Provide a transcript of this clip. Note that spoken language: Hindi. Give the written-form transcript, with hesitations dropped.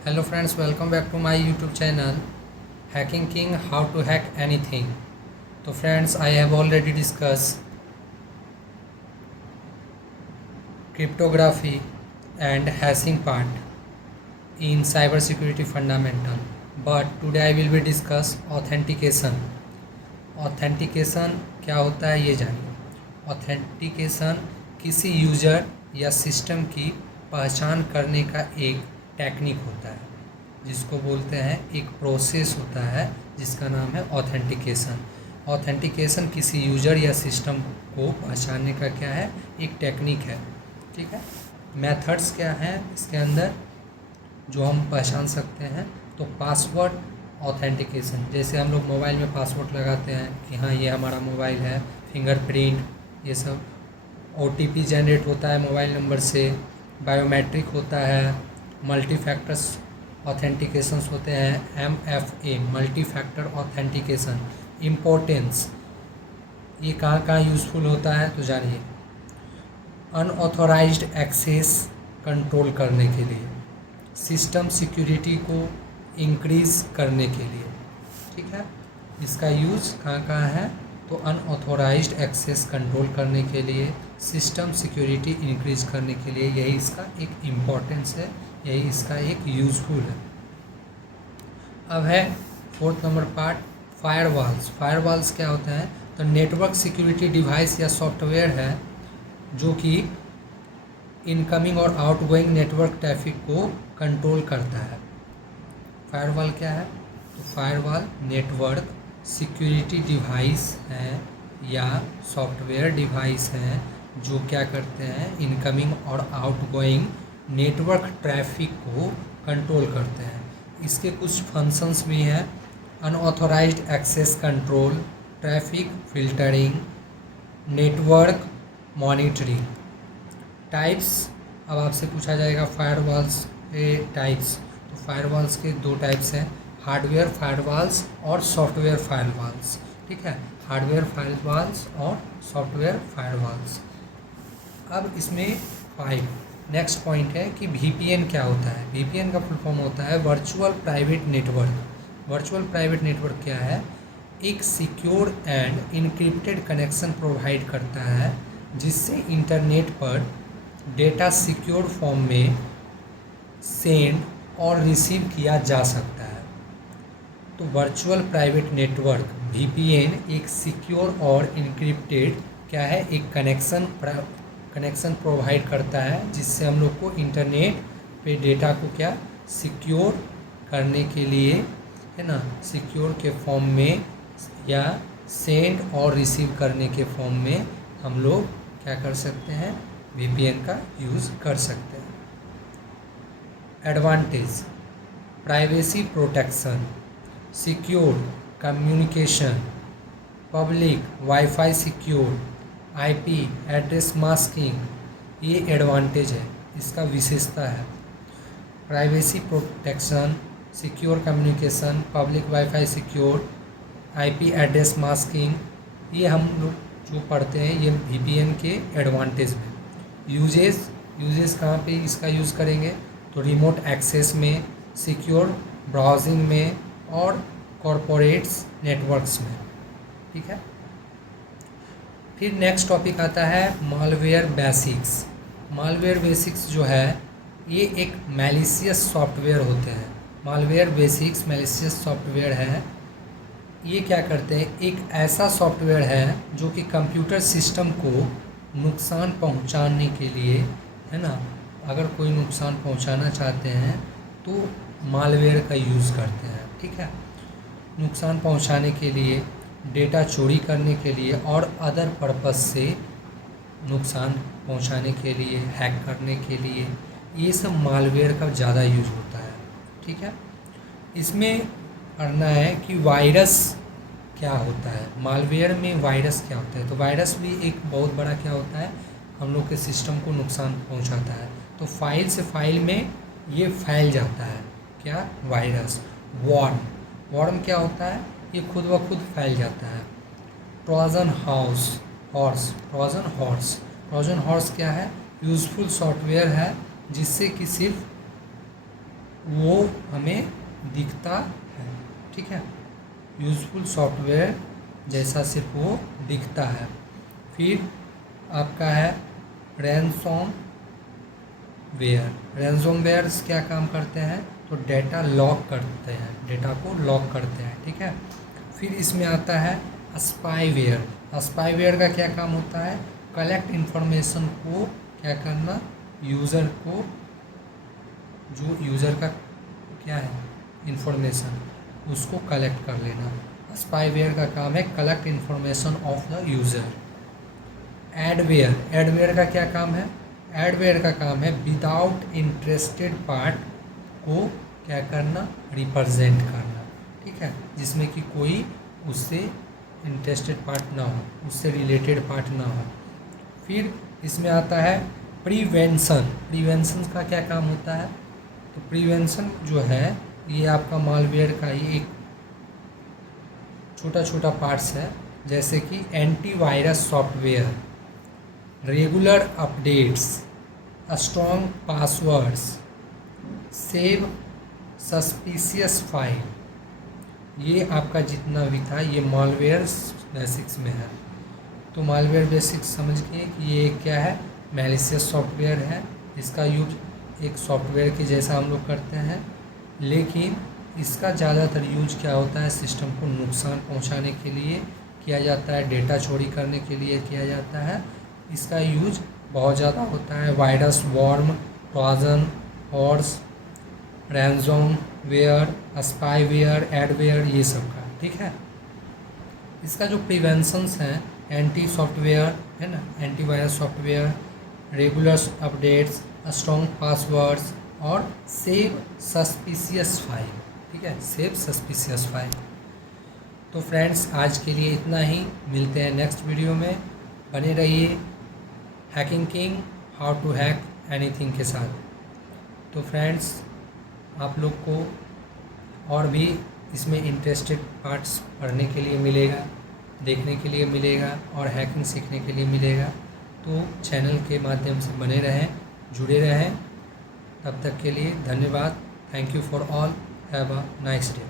Hello friends, welcome back to my YouTube channel Hacking King, how to hack anything. तो friends, I have already discussed cryptography and hashing part in cyber security fundamental, but today I will be discuss authentication. Authentication क्या होता है ये जानिए। ऑथेंटिकेशन किसी यूज़र या सिस्टम की पहचान करने का एक टेक्निक होता है, जिसको बोलते हैं, एक प्रोसेस होता है जिसका नाम है ऑथेंटिकेशन। ऑथेंटिकेशन किसी यूज़र या सिस्टम को पहचानने का क्या है, एक टेक्निक है। ठीक है, मेथड्स क्या हैं इसके अंदर जो हम पहचान सकते हैं। तो पासवर्ड ऑथेंटिकेशन, जैसे हम लोग मोबाइल में पासवर्ड लगाते हैं कि हाँ ये हमारा मोबाइल है, फिंगरप्रिंट, ये सब। ओटीपी जनरेट होता है मोबाइल नंबर से, बायोमेट्रिक होता है, मल्टी फैक्टर्स ऑथेंटिकेशंस होते हैं, MFA multi factor authentication. Importance, ये कहाँ कहाँ यूज़फुल होता है तो जानिए। अनऑथोराइज्ड एक्सेस कंट्रोल करने के लिए, सिस्टम सिक्योरिटी को इंक्रीज़ करने के लिए। ठीक है, इसका यूज़ कहाँ कहाँ है, तो अनऑथोराइज्ड एक्सेस कंट्रोल करने के लिए, सिस्टम सिक्योरिटी इंक्रीज़ करने के लिए, यही इसका एक इम्पोर्टेंस है, यही इसका एक यूज़फुल है। अब है 4th number part, firewalls. Firewalls क्या होता है, तो नेटवर्क सिक्योरिटी डिवाइस या सॉफ्टवेयर है जो कि इनकमिंग और आउटगोइंग नेटवर्क ट्रैफिक को कंट्रोल करता है। फायरवॉल क्या है, तो फायरवॉल नेटवर्क सिक्योरिटी डिवाइस हैं या सॉफ्टवेयर डिवाइस हैं जो क्या करते हैं, इनकमिंग और आउटगोइंग नेटवर्क ट्रैफिक को कंट्रोल करते हैं। इसके कुछ फंक्शंस भी हैं, unauthorised access control, traffic filtering, network monitoring. Types, अब आपसे पूछा जाएगा फायरवॉल्स के टाइप्स, तो फायरवॉल्स के 2 टाइप्स हैं, हार्डवेयर फायरवॉल्स और सॉफ्टवेयर फायरवॉल्स। ठीक है, हार्डवेयर फायरवॉल्स और सॉफ्टवेयर फायरवॉल्स। अब इसमें 5 नेक्स्ट पॉइंट है कि VPN क्या होता है। VPN का फुल फॉर्म होता है virtual private network. Virtual private network क्या है, एक secure and encrypted connection provide करता है जिससे इंटरनेट पर डेटा सिक्योर फॉर्म में सेंड और रिसीव किया जा सकता है। तो वर्चुअल प्राइवेट नेटवर्क VPN एक सिक्योर और इनक्रिप्टेड क्या है, एक कनेक्शन प्रोवाइड करता है जिससे हम लोग को इंटरनेट पे डेटा को क्या सिक्योर करने के लिए, है ना, सिक्योर के फॉर्म में या सेंड और रिसीव करने के फॉर्म में हम लोग क्या कर सकते हैं, VPN का यूज़ कर सकते हैं। Advantage, privacy protection, secure communication, public wifi secure, IP address masking, ये एडवांटेज है, इसका विशेषता है। Privacy protection, secure communication, public wifi secure, IP address masking, ये हम लोग जो पढ़ते हैं ये VPN के एडवांटेज में। यूजेस कहाँ पे इसका यूज़ करेंगे, तो रिमोट एक्सेस में, सिक्योर ब्राउजिंग में और कॉरपोरेट्स नेटवर्क्स में। ठीक है, फिर नेक्स्ट टॉपिक आता है मालवेयर बेसिक्स। मालवेयर बेसिक्स जो है ये एक मैलिशियस सॉफ्टवेयर होते हैं। मालवेयर बेसिक्स मैलिशियस सॉफ्टवेयर है। ये क्या करते हैं, एक ऐसा सॉफ्टवेयर है जो कि कंप्यूटर सिस्टम को नुकसान पहुंचाने के लिए, है ना, अगर कोई नुकसान पहुंचाना चाहते हैं तो मालवेयर का यूज़ करते हैं। ठीक है, नुकसान पहुंचाने के लिए, डेटा चोरी करने के लिए और अदर पर्पस से नुकसान पहुंचाने के लिए, हैक करने के लिए, ये सब मालवेयर का ज़्यादा यूज होता है। ठीक है, इसमें पढ़ना है कि वायरस क्या होता है, मालवेयर में वायरस क्या होता है। तो वायरस भी एक बहुत बड़ा क्या होता है, हम लोग के सिस्टम को नुकसान पहुंचाता है। तो फाइल से फाइल में ये फैल जाता है, क्या, वायरस। वॉर्म क्या होता है, ये खुद ब खुद फैल जाता है। ट्रोजन हॉर्स क्या है, यूज़फुल सॉफ्टवेयर है जिससे कि सिर्फ वो हमें दिखता है, ठीक है। यूज़फुल सॉफ्टवेयर जैसा सिर्फ वो दिखता है। फिर आपका है रैंसमवेयर। रैंसमवेयर्स क्या काम करते हैं, तो डेटा लॉक करते हैं, डेटा को लॉक करते हैं, ठीक है। फिर इसमें आता है स्पाईवेयर। स्पाईवेयर का क्या काम होता है, कलेक्ट इन्फॉर्मेशन को क्या करना, यूज़र को, जो यूज़र का क्या है इन्फॉर्मेशन, उसको कलेक्ट कर लेना। स्पाईवेयर का काम है collect information of the user. Adware, adware का क्या काम है, एडवेयर का काम है विदाउट इंटरेस्टेड पार्ट को क्या करना, रिप्रेजेंट करना, ठीक है, जिसमें कि कोई उससे इंटरेस्टेड पार्ट ना हो, उससे रिलेटेड पार्ट ना हो। फिर इसमें आता है प्रिवेंशन। प्रिवेंशन का क्या काम होता है, तो प्रिवेंशन जो है ये आपका मालवेयर का ही एक छोटा छोटा पार्ट्स है, जैसे कि antivirus software, regular updates, strong passwords, save suspicious file, ये आपका जितना भी था ये मालवेयर बेसिक्स में है। तो मालवेयर बेसिक्स समझ गए कि ये क्या है, मैलिशियस सॉफ्टवेयर है। इसका यूज एक सॉफ्टवेयर के जैसा हम लोग करते हैं, लेकिन इसका ज़्यादातर यूज क्या होता है, सिस्टम को नुकसान पहुंचाने के लिए किया जाता है, डेटा चोरी करने के लिए किया जाता है। इसका यूज बहुत ज़्यादा होता है virus, worm, Trojan horse, ransomware, spyware, adware, ये सब का, ठीक है। इसका जो प्रिवेंशंस हैं, एंटी सॉफ्टवेयर है ना, antivirus software, regular updates, strong passwords और सेव सस्पिशियस फाइल, ठीक है, सेव सस्पिशियस फाइल। तो फ्रेंड्स आज के लिए इतना ही, मिलते हैं नेक्स्ट वीडियो में। बने रहिए hacking king, how to hack anything के साथ। तो फ्रेंड्स आप लोग को और भी इसमें इंटरेस्टेड पार्ट्स पढ़ने के लिए मिलेगा, देखने के लिए मिलेगा और हैकिंग सीखने के लिए मिलेगा। तो चैनल के माध्यम से बने रहें, जुड़े रहें। तब तक के लिए धन्यवाद। Thank you for all, have a nice day.